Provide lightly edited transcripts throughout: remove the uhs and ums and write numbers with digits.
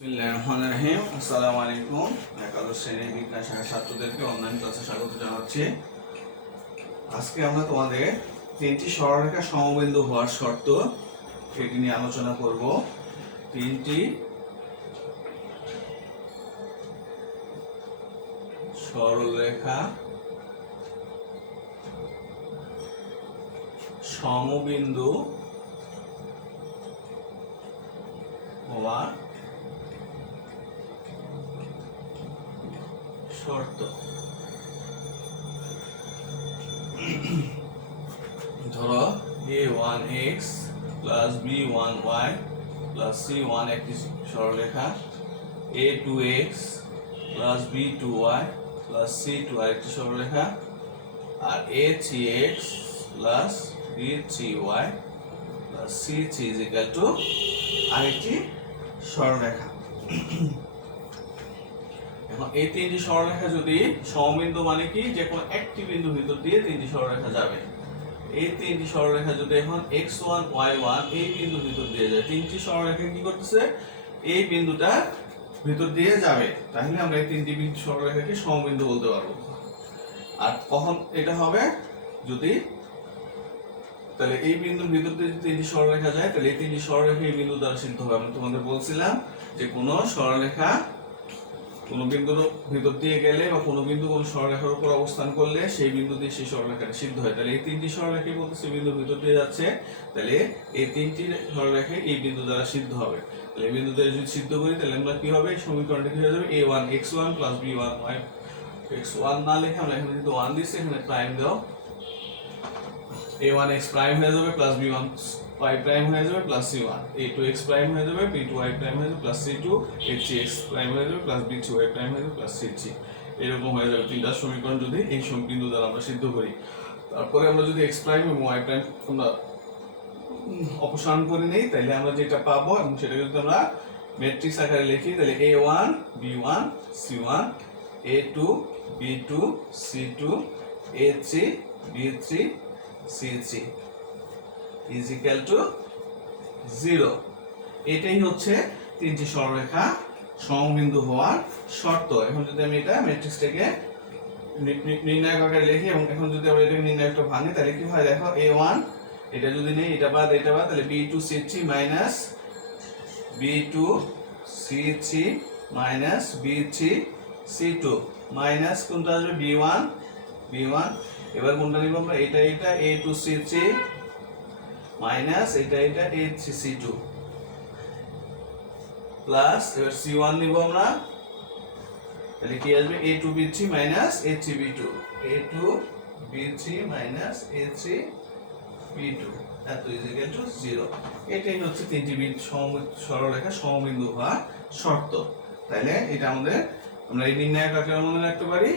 বিসমিল্লাহিররহমানিররহিম। আসসালামু আলাইকুম। একাদশ শ্রেণীর বিজ্ঞান শাখার ছাত্রদেরকে অনলাইন ক্লাসে স্বাগত জানাচ্ছি। আজকে আমরা তোমাদের তিনটি সরলরেখা সমবিন্দু হওয়ার শর্ত এটি নিয়ে আলোচনা করব। তিনটি সরলরেখা সমবিন্দু হওয়ার শর্ত। ধরো a1x plus b1y plus c1 একটি সরলরেখা, a2x plus b2y plus c2 আরেকটি সরলরেখা, আর a3x plus b3y plus c3 is equal to আরেকটি সরলরেখা। এখন এই তিনটি সরলরেখা যদি সমবিন্দু মানে কি, যে কোনো একটি বিন্দুর ভিতর দিয়ে তিনটি সরলরেখা যাবে। এই তিনটি সরলরেখা যদি এখন x1 y1 এই বিন্দুর ভিতর দিয়ে যায়, তিনটি সরলরেখা কি করতেছে, এই বিন্দুটা ভিতর দিয়ে যাবে, তাহলে আমরা এই তিনটি বিন্দু সরলরেখাকে সমবিন্দু বলতে পারবো। আর কখন এটা হবে, যদি তাহলে এই বিন্দুর ভিতর দিয়ে যদি তিনটি সরলরেখা যায়, তাহলে এই তিনটি সরলরেখা এই বিন্দু দ্বারা সিদ্ধ হবে। আমি তোমাদের বলছিলাম যে কোনো সরলরেখা কোনো বিন্দুর ভিতর দিয়ে গেলে বা কোনো বিন্দু কোনো সরলরেখার উপর অবস্থান করলে সেই বিন্দু দিয়ে সেই সরলরেখাটা সিদ্ধ হয়। তাহলে এই তিনটি সরলরেখা বলতেছে বিন্দুর ভিতর দিয়ে যাচ্ছে, তাহলে এই তিনটি সরলরেখা এই বিন্দু দ্বারা সিদ্ধ হবে। তাহলে এই বিন্দু দ্বারা যদি সিদ্ধ করি তাহলে আমরা কি হবে, সমীকরণটা কি হয়ে যাবে, a1 x1 plus b1 y। x1 না লিখে আমরা এখানে কিন্তু 1 দিচ্ছি, এখানে প্রাইম দাও, a1 x প্রাইম হয়ে যাবে প্লাস b1 y প্রাইম হয়ে যাবে plus c1, a2 x prime হয়ে যাবে b2 y প্রাইম হয়ে যাবে plus c2, a3 x prime হয়ে যাবে প্লাস b3 y প্রাইম হয়ে যাবে প্লাস c3। এরকম হয়ে যাবে তিনটা সমীকরণ যদি এই বিন্দু দ্বারা আমরা সিদ্ধ করি। তারপরে আমরা যদি x প্রাইম এবং y প্রাইম আমরা অপসারণ করে নেই, তাহলে আমরা যেটা পাবো এবং সেটা যদি আমরা ম্যাট্রিক্স আকারে লিখি, তাহলে a1 b1 c1, a2 b2 c2, a3 b3 c3 is equal to 0। এটাই হচ্ছে তিনটি সরলরেখা সমবিন্দু হওয়ার শর্ত। এখন যদি আমি এটা ম্যাট্রিক্সটাকে নির্ণায়ক আকারে লিখি এবং এখন যদি আমরা এটাকে নির্ণায়কটা ভাঙি, তাহলে কি হয় দেখো, a1 এটা যদি নেই, এটা বাদ তাহলে b2 c3 minus b2 c3 minus b3 c2 minus কোনটা আসবে, b1। এবার কোনটা নিব আমরা, এটা a2 c3 মাইনাস এটা a3 c2 প্লাস এবার c1 নিব আমরা, তাহলে কি আসবে, a2 b3 minus a3 b2, a2 b3 minus a3 b2 এত ইজ ইকুয়াল টু 0। এটাই হচ্ছে তিনটি সরলরেখা সমবিন্দু হওয়ার শর্ত। তাহলে এটা আমরা এই নির্ণায়ক আকারে মনে রাখতে পারি,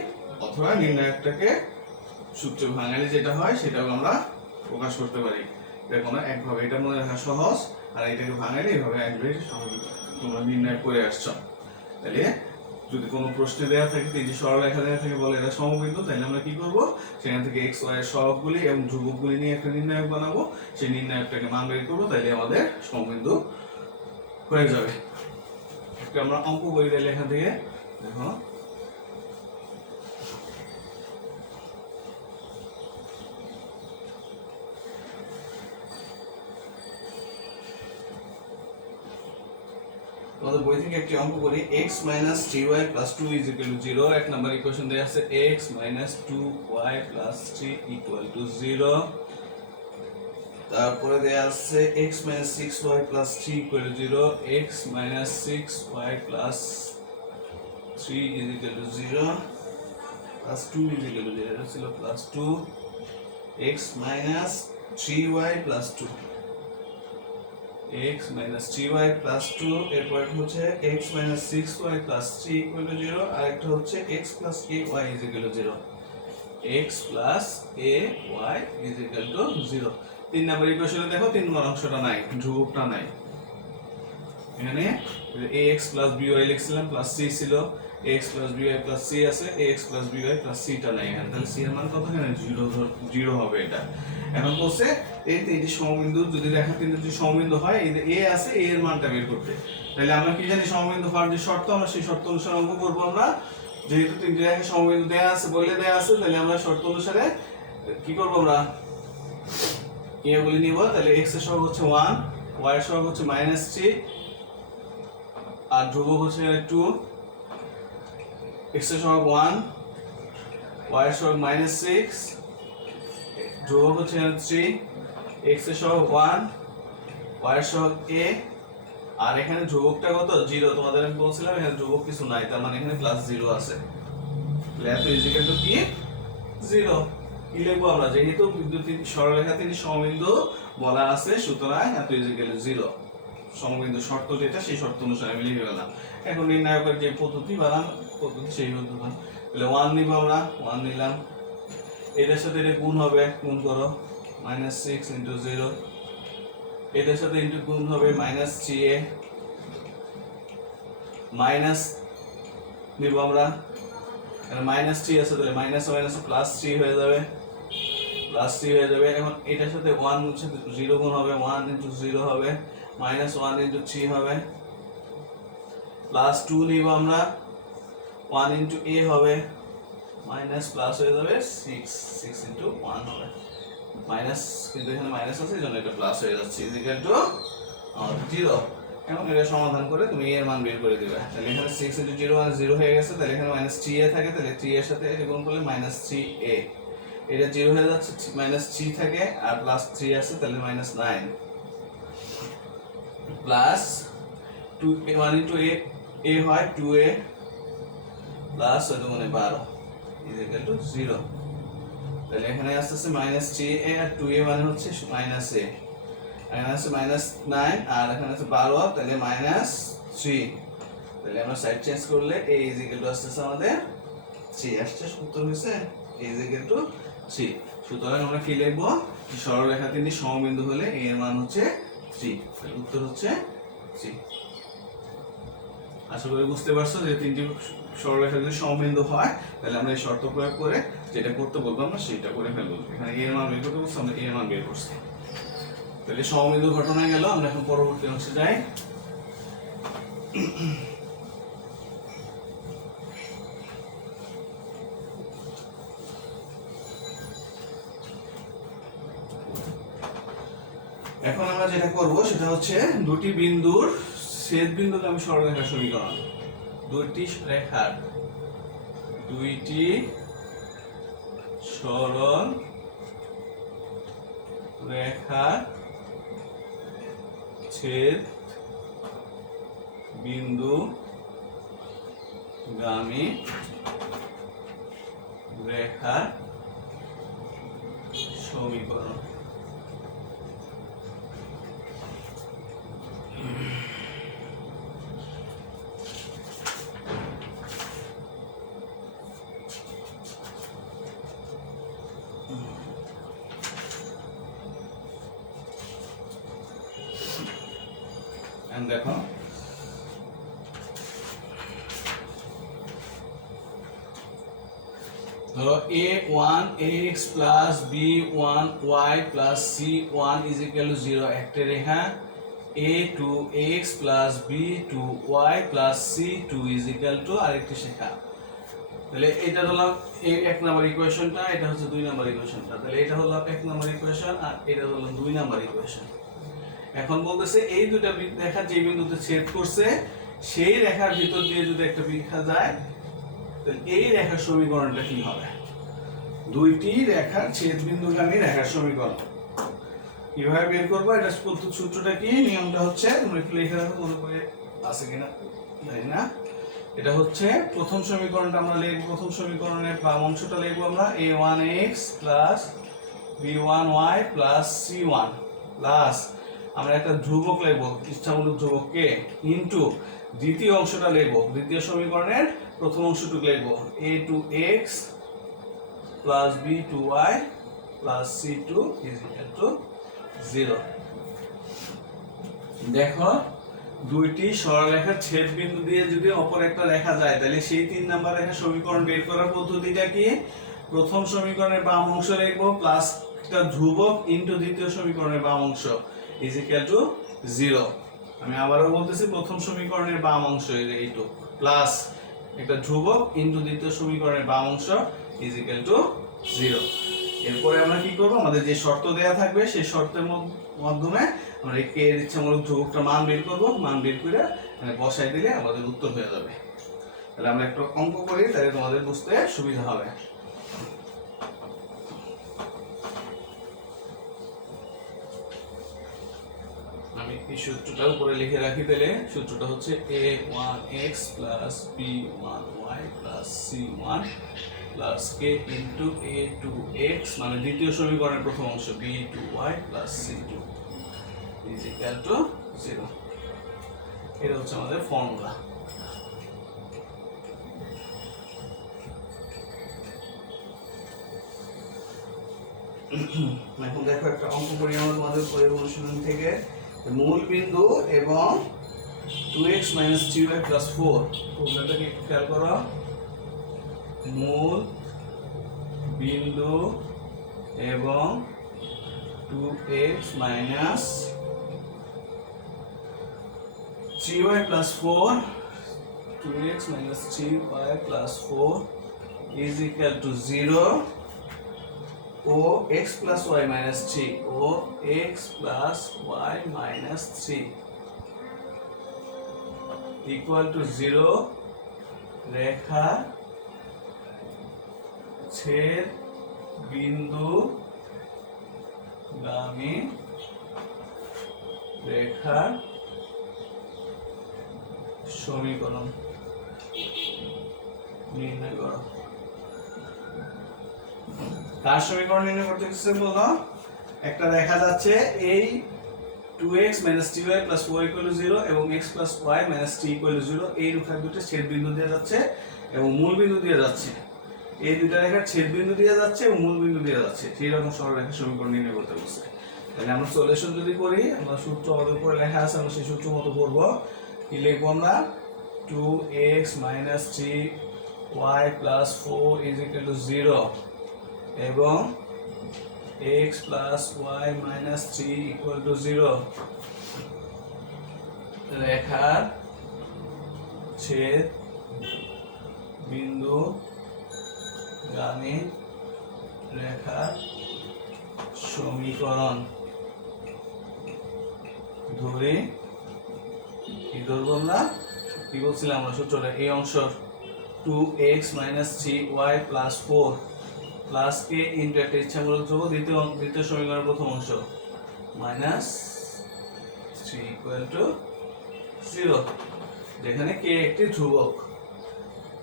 অথবা নির্ণায়কটাকে সূত্র ভাঙালে যেটা হয় সেটাও আমরা প্রকাশ করতে পারি। দেখো না, একভাবে এটা মনে রাখা সহজ, আর এটাকে ভাঙালে এইভাবে একবারে তোমরা নির্ণয় করে আসছো। তাহলে যদি কোনো প্রশ্নে দেওয়া থাকে, তিনটি সরলরেখা দেওয়া থাকে, বলে এরা সমবিন্দু, তাহলে আমরা কি করব, সেখান থেকে x y এর সহগগুলি এবং ধ্রুবকগুলি নিয়ে একটা নির্ণায়ক বানাবো, সেই নির্ণায়কটাকে মান বের করবো, তাহলে আমাদের সমবিন্দু হয়ে যাবে। আমরা অঙ্ক করি তাহলে এখান থেকে দেখো, আমাদের বই থেকে একটি অঙ্ক করি, x minus 3y plus 2 is equal to 0। এক নাম্বার ইকুয়েশন দেয়া আছে x minus 2y plus 3 equal to 0। তারপরে দেয়া আছে x minus 6y plus 3 equal to 0, x minus 6y plus 3 is equal to 0 plus 2 is equal to 0, এটা ছিল plus 2, x minus 3y plus 2, x minus 3y plus 2, এরপর হচ্ছে x minus 6y plus 3 equal to 0, আর একটা হচ্ছে x plus ay is equal to 0, x plus ay is equal to 0। তিন নম্বর ইকুয়েশনে দেখো 3 নম্বর অংশটা নাই, ধ্রুবকটা নাই। এখানে ax প্লাস by লিখছিলাম প্লাস c ছিল, ax plus by plus c আছে, ax plus by plus c টা নাই এখানে, তাহলে c এর মান কত এখানে 0 হবে এটা। এখন বলছে এই তিনটি সমবিন্দু যদি রেখা তিনটি সমবিন্দু হয়, এই যে a আছে, a এর মানটা বের করতে। তাহলে আমরা কি জানি সমবিন্দু হওয়ার যে শর্ত, আমরা সেই শর্ত অনুসারে অঙ্ক করব আমরা। যেহেতু তিনটি রেখা সমবিন্দু দেয়া আছে, বলে দেয়া আছে, তাহলে আমরা শর্ত অনুসারে কি করব, আমরা এগুলি নিব। তাহলে x এর সহগ হচ্ছে 1, y এর সহগ হচ্ছে -3 আর ধ্রুবক হচ্ছে 2। x এর সহগ 1, y এর সহগ -6, ধ্রুবক হচ্ছে 3, x এর সহগ 1, y এর সহগ a, আর এখানে ধ্রুবকটা কত 0, তোমাদের আমি বলছিলাম এখানে ধ্রুবক কিছু নাই, তার মানে এখানে +0 আছে। তাহলে এত ইজিক্যাল টু কি 0। কি লিখবো আমরা, যেহেতু বিদ্যুতিক সরলরেখা তিনি সমবিন্দু বলা আছে, সুতরাং এত ইজিক্যাল 0। সমবিন্দু শর্ত যেটা, সেই শর্ত অনুসারে আমি লিখে গেলাম। এখন নির্ণায়কের যে পদ্ধতি বানান পদ্ধতি, সেই পদ্ধতি। তাহলে 1 নিব আমরা, 1 নিলাম, এটার সাথে এটা গুণ হবে, গুণ করো -6 × 0, এটার সাথে ইনটু গুণ হবে -3a, মাইনাস নিব আমরা, -3 আছে, তাহলে -3 হয়ে যাবে, +3 হয়ে যাবে। এখন এটার সাথে 1 এর সাথে 0 গুণ হবে, 1 × 0 হবে, -1 × 3 হবে, +2 নিব আমরা, 1 × a হবে, মাইনাস প্লাস হয়ে যাবে 6 × 1 হবে, মাইনাস কিন্তু এখানে মাইনাস আছে, এই জন্য এটা প্লাস হয়ে যাচ্ছে, ইকুয়াল টু 0। এখন এটা সমাধান করে তুমি এর মান বের করে দিবে। তাহলে এখানে 6 × 0 মানে 0 হয়ে গেছে, তাহলে এখানে -3a থাকে, তাহলে 3 এর সাথে এটা গুণ করলে -3a, এটা 0 হয়ে যাচ্ছে, -3 থাকে আর +3 আছে, তাহলে -9 প্লাস 2 1 × a হয় 2a প্লাস হয়তো মানে 12 ইকুয়াল টু 0। তাহলে এখানে আসছে -3a আর 2a মানে হচ্ছে -a, এখানে আছে -9 আর এখানে আছে 12, তাহলে -3। তাহলে আমরা সাইড চেঞ্জ করলে a ইকুয়াল টু আসছে আমাদের 3 আসছে, উত্তর হয়েছে a ইকুয়াল টু 3। সুতরাং আমরা কি লিখব, সরলরেখা তিনটি সমবিন্দু হলে a এর মান হচ্ছে 3, তাহলে উত্তর হচ্ছে 3। আশা করি বুঝতে পারছো যে তিনটি সরলরেখা যদি সমবিন্দু হয়, তাহলে আমরা এই শর্ত প্রয়োগ করে যেটা করতে বলবো আমরা সেটা করে ফেলবো। এখানে এর মান বের করতে বলছি, আমরা এর মান বের করছি। তাহলে সমবিন্দু ঘটনা গেল, আমরা এখন পরবর্তী অংশে যাই। এখন আমরা যেটা করব সেটা হচ্ছে দুটি বিন্দুর ছেদ বিন্দুকে আমি সরলরেখা সমীকরণ, দুটি রেখার দুইটি সরল রেখার ছেদ বিন্দু গামী রেখার সমীকরণ। দেখো ধরো a1x plus b1y plus c1 is equal to 0 একটা রেখা a2x plus b2y plus c2 is equal to আরেকটি রেখা। তাহলে এটা হলো এক নাম্বার ইকুয়েশনটা, এটা হচ্ছে 2 নাম্বার ইকুয়েশনটা। তাহলে এটা হলো 1 নাম্বার ইকুয়েশন আর এটা হলো 2 নাম্বার ইকুয়েশন। এখন বলতেছে এই দুটো রেখা যে বিন্দুতে ছেদ করছে, সেই রেখার ভিতর দিয়ে যদি একটা রেখা যায়, তাহলে এই রেখার সমীকরণটা কি হবে? দুইটি রেখার ছেদ বিন্দুগামী রেখার সমীকরণ কিভাবে বের করবো, এটা সূত্রটা কি, নিয়মটা হচ্ছে তোমরা একটু লিখে রাখো, মনে করে আছে কিনা জানি না। এটা হচ্ছে প্রথম সমীকরণটা আমরা লিখব, প্রথম সমীকরণের বাম অংশটা লিখবো আমরা a1x plus b1y plus c1 plus আমরা একটা ধ্রুবক লিখব, ইচ্ছামূলক ধ্রুবক কে, ইনটু দ্বিতীয় অংশটা লিখব, দ্বিতীয় সমীকরণের প্রথম অংশটুকু লিখব a2x plus b2y plus c2 is equal to 0। দেখো দুইটি সরলরেখার ছেদ বিন্দু দিয়ে যদি অপর একটা রেখা যায় তাহলে সেই 3 নাম্বার রেখার সমীকরণ বের করার পদ্ধতিটা কি? প্রথম সমীকরণের বাম অংশ লিখব প্লাস একটা ধ্রুবক ইনটু দ্বিতীয় সমীকরণের বাম অংশ ইজ ইকুয়াল টু 0। আমি আবারও বলতেছি, প্রথম সমীকরণের বাম অংশ এইটু প্লাস একটা ধ্রুবক ইনটু দ্বিতীয় সমীকরণের বাম অংশ ইজ ইকুয়াল টু 0। এরপরে আমরা কি করব, আমাদের যে শর্ত দেয়া থাকবে সেই শর্তের মাধ্যমে আমরা এই কে এর ইচ্ছামূলক ধ্রুবকটা মান বের করব, মান বের করে বসাই দিলে আমাদের উত্তর হয়ে যাবে। তাহলে আমরা একটা অঙ্ক করি, তাহলে তোমাদের বুঝতে সুবিধা হবে। আমি এই সূত্রটা উপরে লিখে রাখি, তাহলে সূত্রটা হচ্ছে a1x + b1y + c1 + k * a2x মানে দ্বিতীয় সমীকরণের প্রথম অংশ b2y + c2 is equal to 0। এটা হচ্ছে আমাদের ফর্মুলা। এখন দেখো একটা অঙ্ক করি আমরা তোমাদের পরের অনুশীলন থেকে। মূল বিন্দু এবং 2x - 3y + 4 প্রবলেমটাকে একটু খেয়াল করো। মূল বিন্দু এবং 2x - 3y + 4 2x - 3y + 4 is equal to 0 O x + y - 3 O x + y - 3 equal to 0 রেখা ছেদ বিন্দু গামী রেখার সমীকরণ নির্ণয় করো। কার সমীকরণ নির্ণয় করতে গেছে বলো? একটা দেখা যাচ্ছে এই 2x - 3y + 4 = 0 এবং x + y - 3 = 0 এই রেখা দুটো ছেদ বিন্দু দিয়ে যাচ্ছে এবং মূল বিন্দু দিয়ে যাচ্ছে। এই দুটো রেখার ছেদ বিন্দু দিয়ে যাচ্ছে এবং মূল বিন্দু দিয়ে যাচ্ছে, সেই রকম সরলরেখার সমীকরণ নির্ণয় করতে বলছে। তাহলে আমরা সলিউশন যদি করি, আমরা সূত্র আমাদের উপরে লেখা আছে, আমরা সেই সূত্র মতো করব। কি লিখব আমরা? 2x - 3y + 4 = 0 এবং x + y - 3 = 0 রেখার ছেদ বিন্দু গামী রেখার সমীকরণ ধরে কি ধরবো আমরা? কি বলছিলাম আমরা সূত্রটা? এই অংশ 2x - 3y + 4 প্লাস কে ইনটু একটা ইচ্ছামূলক ধ্রুবক দ্বিতীয় সমীকরণের প্রথম অংশ -3 = 0, যেখানে কে একটি ধ্রুবক,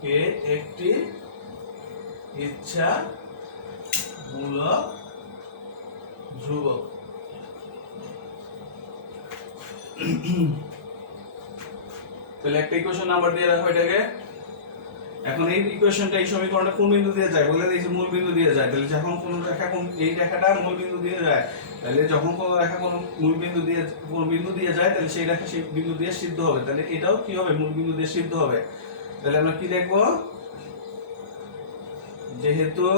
কে একটি ইচ্ছামূলক ধ্রুবক। তাহলে একটা ইকুয়েশন নাম্বার দিয়ে রাখো এটাকে। এখন এই ইকুয়েশনটা, এই সমীকরণটা কোন বিন্দু দিয়ে যায় বলে দিয়েছে? মূল বিন্দু দিয়ে যায়। তাহলে যখন কোন রেখা এই রেখাটা মূল বিন্দু দিয়ে যায়, তাহলে যখন কোন রেখা কোন মূল বিন্দু দিয়ে যায়, তাহলে সেই রেখা সেই বিন্দু দিয়ে সিদ্ধ হবে। তাহলে এটাও কি হবে? মূল বিন্দু দিয়ে সিদ্ধ হবে। তাহলে আমরা কি লিখব? যেহেতু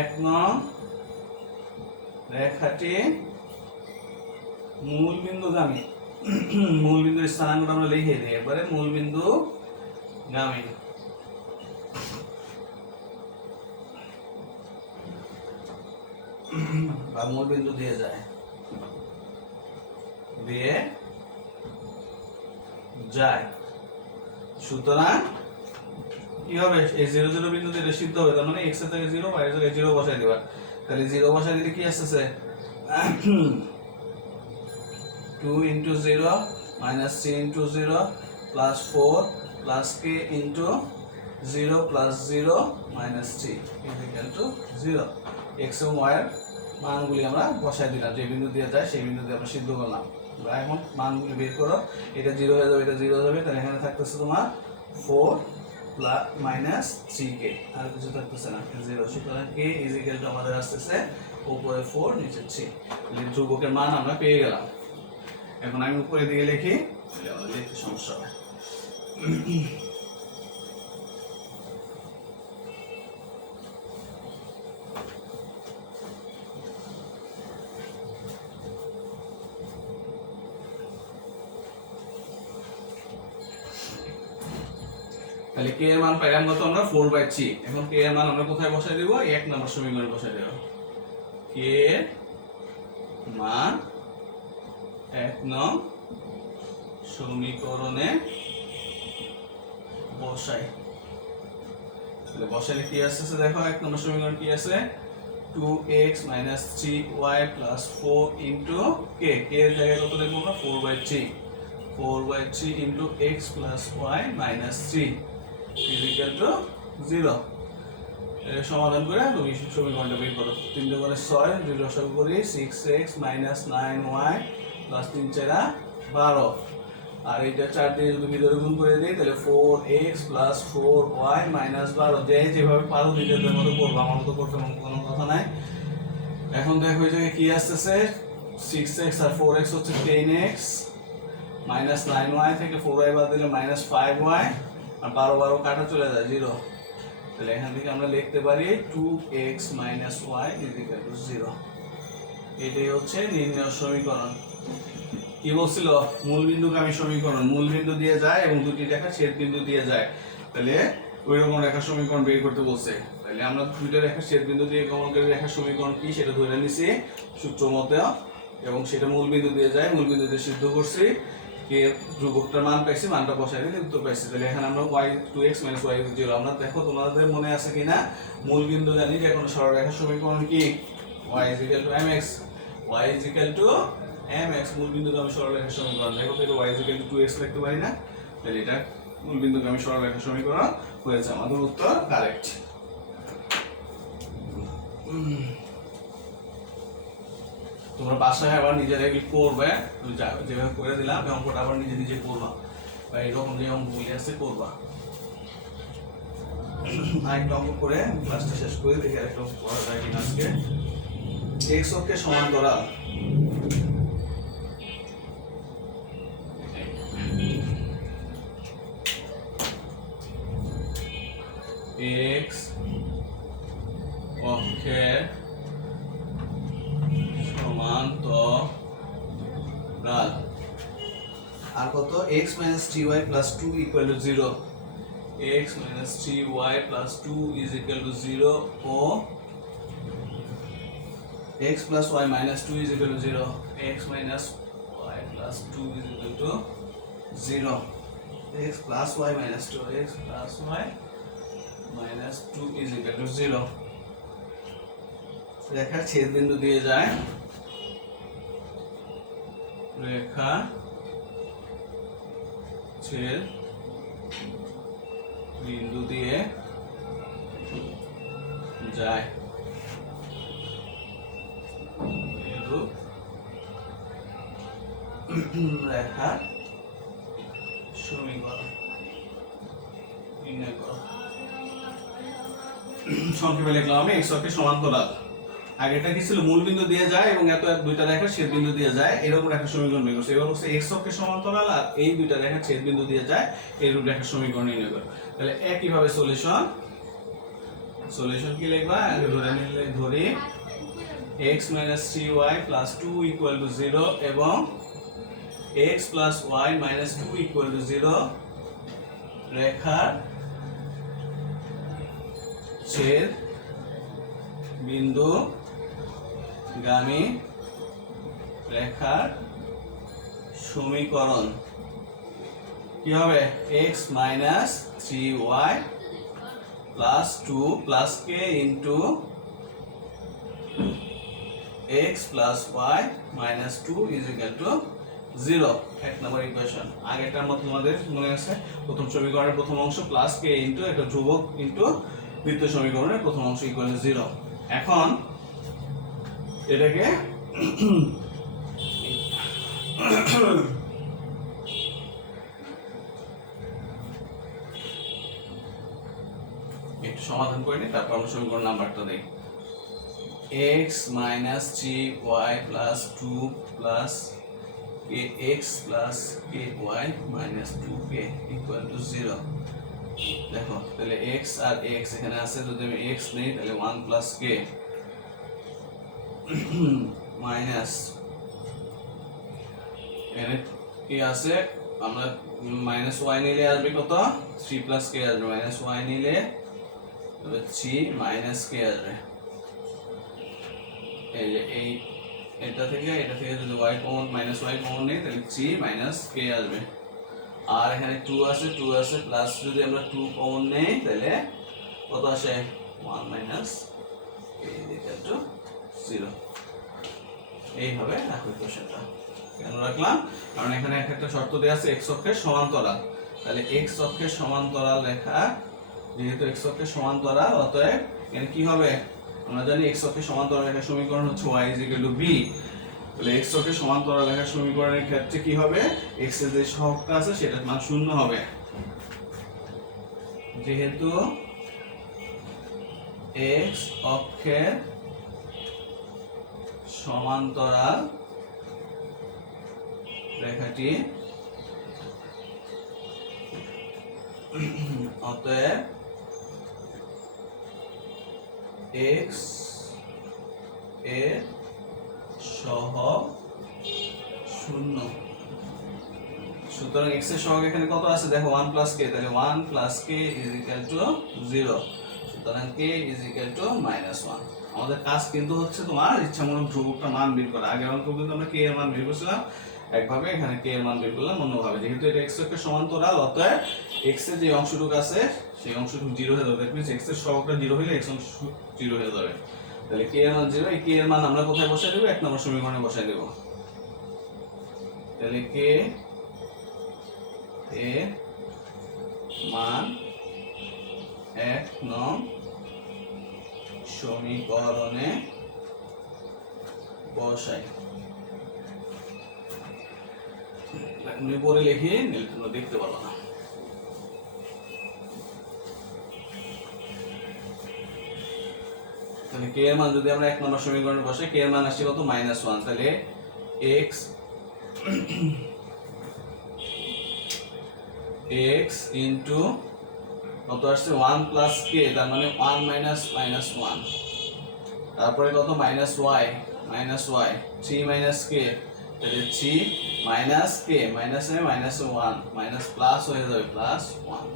1 নং রেখাটি মূল বিন্দুগামী, মূল বিন্দুর স্থানাঙ্কটা আমরা লিখে দিই এবারে, মূল বিন্দু গামী বা মূল বিন্দু দিয়ে যায়, সুতরাং কি হবে? এই 0 0 বিন্দুতে এটা সিদ্ধ হবে। তার মানে x এর জায়গায় 0, y এর জায়গায় 0 বসাই দিবা। তাহলে 0 বসাই দিলে কি আসছে? 2 × 0 - 3 × 0 + 4 + k × 0 + 0 - 3 = 0। x এবং y এর মানগুলি আমরা বসাই দিলাম, যে বিন্দু দিয়ে যায় সেই বিন্দু দিয়ে আমরা সিদ্ধ করলাম। এখন মানগুলি বের করো। এটা 0 হয়ে যাবে, এটা 0 হয়ে যাবে। তাহলে এখানে থাকতেছে তোমার 4 - 3k, আর কিছু থাকতেছে না, 0। সুতরাং k = আমাদের আসতেছে উপরে 4 নিচে 3। ধ্রুবকের মান আমরা পেয়ে গেলাম। এখন আমি উপরে দিকে লিখি, তাহলে আমাদের লিখতে সমস্যা হবে। তাহলে কে এর মান পাইলাম কত আমরা 4/3। এখন কে এর মান আমরা কোথায় বসাই দেব? 1 নম্বর সমীকরণে বসাই দেব। কে এর মান 1 নং সমীকরণে বসাই। তাহলে বসাইলে কি আসছে দেখো, 1 নম্বর সমীকরণ কি আছে? 2x - 3y + 4 ইনটু কে, কে এর জায়গায় কত লিখব আমরা? 4/3 * x + y - 3 = 0। এর সমাধান করে তুমি সমীকরণটা বের করো। 3 × 6, 2 লসাগু করি, 6x - 9y + 3 × 4 = 12। আর এটা 4 দিয়ে যদি ভিতরে গুণ করে দেই তাহলে 4x + 4y - 12। যেভাবে পারো নিজেদের মতো করবা, আমার মতো করতে কোনো কথা নাই। এখন দেখো এই জায়গায় কি আসছে, 6x আর 4x হচ্ছে 10x - 9y থেকে 4y বাদ দিলে -5y, আর 12 12 কাটা চলে যায় 0। তাহলে এখান থেকে আমরা লিখতে পারি 2x - y = 0। এটাই হচ্ছে নির্ণয় সমীকরণ। কি বলছিল? মূলবিন্দুগামী সমীকরণ, মূলবিন্দু দিয়ে যায় এবং দুটি রেখা ছেদ বিন্দু দিয়ে যায়। তাহলে ওই রকম রেখা সমীকরণ বের করতে বলছে। তাহলে আমরা দুইটা রেখা ছেদ বিন্দু দিয়ে গমনকারী রেখা সমীকরণ কি সেটা ধরে নিছি সূত্র মতে, এবং সেটা মূলবিন্দু দিয়ে যায়, মূলবিন্দু দিয়ে সিদ্ধ করছি, কে ধ্রুবকটার মান পাইছি, মানটা বসাই দিলে উত্তর পাইছি। তাহলে এখানে আমরা y 2x - y = 0। আমরা দেখো তোমাদের মনে আছে কিনা, মূলবিন্দু জানি যে কোনো সরলরেখা সমীকরণ কি y = mx, y = mx মূলবিন্দুগামী সরলরেখা সমীকরণ। দেখো তো এটা y = 2x লিখতে পারি না? তাহলে এটা মূলবিন্দুগামী সরলরেখা সমীকরণ হয়েছে, আমাদের উত্তর কারেক্ট। তোমরা বাসায় আবার নিজেরাই করবে, যেভাবে করে দিলাম অঙ্কটা আবার নিজে নিজে করবা, বা এরকম যে অঙ্কগুলি আছে করবা। আরেকটা অঙ্ক করে ক্লাসটা শেষ করে দেখি আরেকটা অঙ্ক করা যায় কিনা আজকে। x অক্ষে সমান্তরাল x অক্ষের সমান্তরাল আর কত, x - 3y + 2 = 0, x - 3y + 2 = 0 ও x + y - 2 = 0, x - y + 2 = 0, x + y - 2, x + y - 2 = 0। রেখা ছেদ বিন্দু দিয়ে যায়, রেখা ছেদ বিন্দু দিয়ে যায়, রেখা সমীকরণ নির্ণয় করো। সংক্ষেপে লিখলাম আমি x অক্ষের সমান্তরাল। আগেটা কি ছিল? মূলবিন্দু দিয়ে যায় এবং এত দুইটা রেখা ছেদ বিন্দু দিয়ে যায়, এরকম রেখা সমীকরণ বের করছে। এবার হচ্ছে x অক্ষের সমান্তরাল আর এই দুইটা রেখা ছেদ বিন্দু দিয়ে যায়, এইরূপ রেখা সমীকরণ নির্ণয় করো। তাহলে একই ভাবে সলিউশন কি লিখবা? ধরে নিলে ধরি x - 3y + 2 = 0 এবং x + y - 2 = 0 রেখার ছেদ বিন্দু গামী রেখার সমীকরণ কি হবে? x - 3y + 2 + k * x + y - 2 = 0। এক নম্বর ইকুয়েশন। আগেরটার মতো তোমাদের মনে আছে, প্রথম সমীকরণের প্রথম অংশ প্লাস k ইনটু একটা ধ্রুবক ইনটু দ্বিতীয় সমীকরণের প্রথম অংশ ইকুয়াল টু 0। এখন এটাকে একটু সমাধান করে নিই, তারপর আমরা সমীকরণ নাম্বারটা দেই। x - 3y + 2 + kx plus ky minus 2k equal to 0। দেখো তাহলে x আর x এখানে আছে, যদি আমি x নেই তাহলে 1 প্লাস k মাইনাস এখানে কি আছে, আমরা মাইনাস y নিলে আসবে কত, 3 প্লাস k আসবে, মাইনাস y নিলে তবে 3 মাইনাস k আসবে। এই যে এটা থেকে যদি y common minus y common নেই তাহলে 3 মাইনাস k আসবে। আর এখানে 2 আছে প্লাস যদি আমরা 2 কমন নেই তাহলে কত আসে, 1 মাইনাস k ইকুয়াল টু 0। এইভাবে রাখো ইকুয়েশনটা। কেন রাখলাম, কারণ এখানে একটা শর্ত দেয়া আছে x অক্ষের সমান্তরাল। তাহলে x অক্ষের সমান্তরাল রেখা, যেহেতু x অক্ষের সমান্তরাল অতএব এখানে কি হবে, আমরা জানি x অক্ষের সমান্তরাল রেখার সমীকরণ হচ্ছে y b। তাহলে x অক্ষের সমান্তরাল রেখার সমীকরণের ক্ষেত্রে কি হবে, x এর যে সহগটা আছে সেটার মান 0 হবে। যেহেতু x অক্ষের সমান্তরাল রেখাটি অতএব x এর সহগ 0। সুতরাং x এর সহগ এখানে কত আছে দেখো, 1 প্লাস k, তাহলে 1 plus k is equal to 0। সুতরাং k ইজ ইকুয়াল টু -1। আমাদের কাজ কিন্তু হচ্ছে তোমার ইচ্ছামূলক ধ্রুবকটার মান বের করা। আগের অঙ্ক কিন্তু আমরা k এর মান বের করছিলাম একভাবে, এখানে k এর মান বের করলাম অন্যভাবে। যেহেতু এটা x অক্ষের সমান্তরাল অতএব x এর যে অংশটুকু আছে সেই অংশটুকু 0 হয়ে যাবে। দ্যাট মিন্স x এর সহগটা 0 হলে x অংশ 0 হয়ে যাবে। তাহলে k এর মান 0, এই k এর মান আমরা কোথায় বসাই দেব, 1 নম্বর সমীকরণে বসাই দেব। তাহলে k এর মান 1 নং সমীকরণে বসাই। পরে লিখি নিলে তোমরা দেখতে পারো না। তাহলে k এর মান যদি আমরা 1 নম্বর সমীকরণে বসাই, k এর মান আসছে কত, -1। তাহলে x ইনটু কত আসছে 1 প্লাস k, তার মানে 1 মাইনাস -1, তারপরে কত -y 3 মাইনাস k, তাহলে 3 মাইনাস k মাইনাস এ -1 মাইনাস প্লাস হয়ে যাবে +1।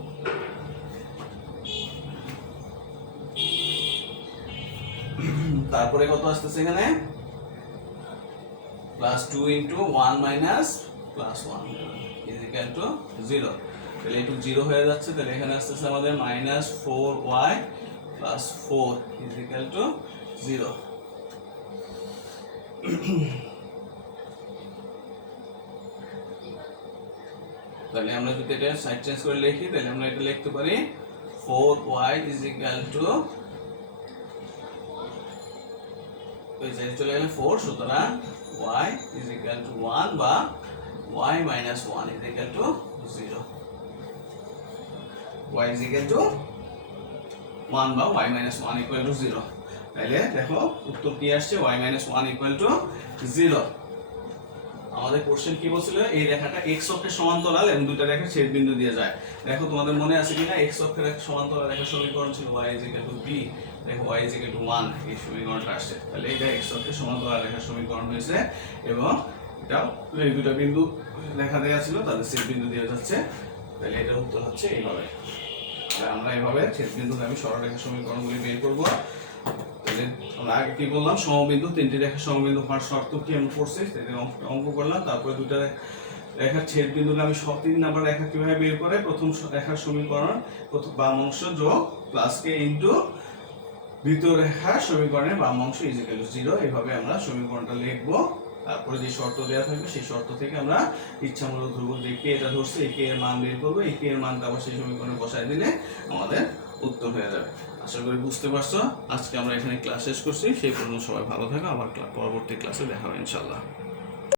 তারপরে কত আসতেছে এখানে, +2 into 1 minus +1 is equal to 0। তাহলে একটু 0 হয়ে যাচ্ছে, তাহলে এখানে আসতেছে আমাদের -4y + 4 ইজ ইকুয়াল টু 0। তাহলে আমরা যদি এটা সাইড চেঞ্জ করে লিখি তাহলে আমরা এটা লিখতে পারি 4y ইজ ইকুয়াল টু, ওই সাইডে চলে গেলে 4, সুতরাং y ইজ ইকুয়াল টু 1 বা y minus 1 is equal to 0। y is equal to 1 বা y মাইনাস 1 ইকুয়াল টু 0। তাহলে দেখো উত্তর কি আসছে, y মাইনাস 1 ইকুয়াল টু 0। আমাদের কোশ্চেন কি বলছিল, এই রেখাটা x অক্ষের সমান্তরাল এবং দুটো রেখা ছেদ বিন্দু দিয়ে যায়। দেখো তোমাদের মনে আছে কিনা, x অক্ষের এক সমান্তরাল রেখার সমীকরণ ছিল y is equal to b, দেখো y ইজ ইকুয়াল টু 1, এই সমীকরণটা আসছে। তাহলে এটা x অক্ষের সমান্তরাল রেখার সমীকরণ হয়েছে এবং এটাও এই দুটো বিন্দু রেখা দেওয়া ছিল তাদের ছেদ বিন্দু দিয়ে যাচ্ছে। তাহলে এটার উত্তর হচ্ছে এইভাবে। আমরা এইভাবে ছেদ বিন্দুকে আমি সরলরেখার সমীকরণগুলি বের করব। তাহলে আমরা আগে কি বললাম, সমবিন্দু, তিনটি রেখার সমবিন্দু হওয়ার শর্ত কি আমি পড়ছি সেটা অঙ্ক করলাম। তারপরে দুটো রেখার ছেদ বিন্দুকে আমি 3 নাম্বার রেখা কিভাবে বের করে, প্রথম রেখার সমীকরণ বাম অংশ যোগ প্লাস কে ইনটু দ্বিতীয় রেখার সমীকরণের বাম অংশ ইজ ইকুয়াল টু 0, এইভাবে আমরা সমীকরণটা লিখবো। তারপরে যে শর্ত দেওয়া থাকবে সেই শর্ত থেকে আমরা ইচ্ছামূলক ধ্রুবক যে কে এটা ধরছে এই কে এর মান বের করবো। এই কে এর মানটা আবার সেই সমীকরণে বসায় দিলে আমাদের উত্তর হয়ে যাবে। আশা করি বুঝতে পারছো। আজকে আমরা এখানে ক্লাস শেষ করছি। সেই পর্যন্ত সবাই ভালো থাকো, আবার পরবর্তী ক্লাসে দেখা হবে ইনশাআল্লাহ।